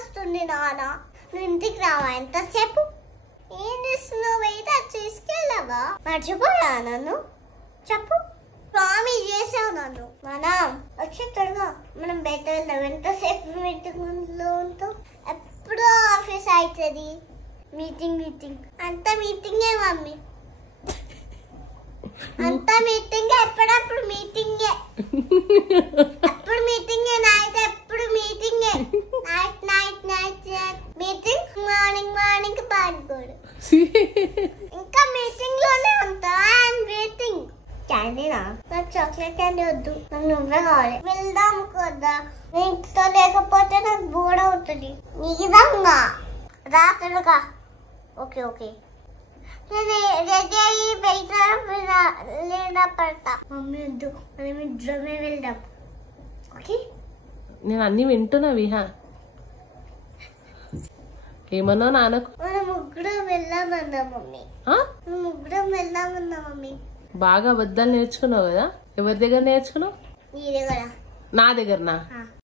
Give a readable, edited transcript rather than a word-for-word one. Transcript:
వస్తుంది నాన్న. నువ్వు ఇంటికి రావా ఎంతసేపు? ఏం చేస్తున్నావు? అయితే తీసుకెళ్ళావా? మర్చిపోయా నన్ను? చెప్పు. ప్రామిస్ చేసావు నన్ను. మనం వచ్చి త్వరగా మనం బయట వెళ్దాం. ఎంతసేపు మీటింగ్ లో ఉంటావు? ఎప్పుడో ఆఫీస్ అవుతుంది. మీటింగ్ అంతా మీటింగే మమ్మీ. అంతా మీటింగే. ఎప్పుడప్పుడు మీటింగే. ఎప్పుడు మీటింగే. నైట్ ఎప్పుడు మీటింగే. Night meeting. మార్నింగ్ పాడుకోడు. ఇంకా మీటింగ్ లోనే ఉంటా. And waiting. క్యాండీనా? నాకు చాక్లెట్ క్యాండీ వద్దు. నాకు నువ్వే కావాలి. వెళ్దాం కదా. నీతో లేకపోతే నాకు బోర్ అవుతుంది. నిజంగా రాత్రులుగా. ఓకే నేను రెడీ అయ్యి బయట లేదా పడతా. మమ్మీ వద్దు, మనం ఇద్దరమే వెళ్దాం. ఓకే? నేను అన్ని వింటున్నా విహా. ఏమన్నా నాన్నకు? మనం ముగ్గురం వెళ్దామన్నా మమ్మీ. ముగ్గురం వెళ్దామన్నా మమ్మీ. బాగా అబద్ధాలు నేర్చుకున్నావు కదా. ఎవరి దగ్గర నేర్చుకున్నావు? నీ దగ్గర. నా దగ్గరనా?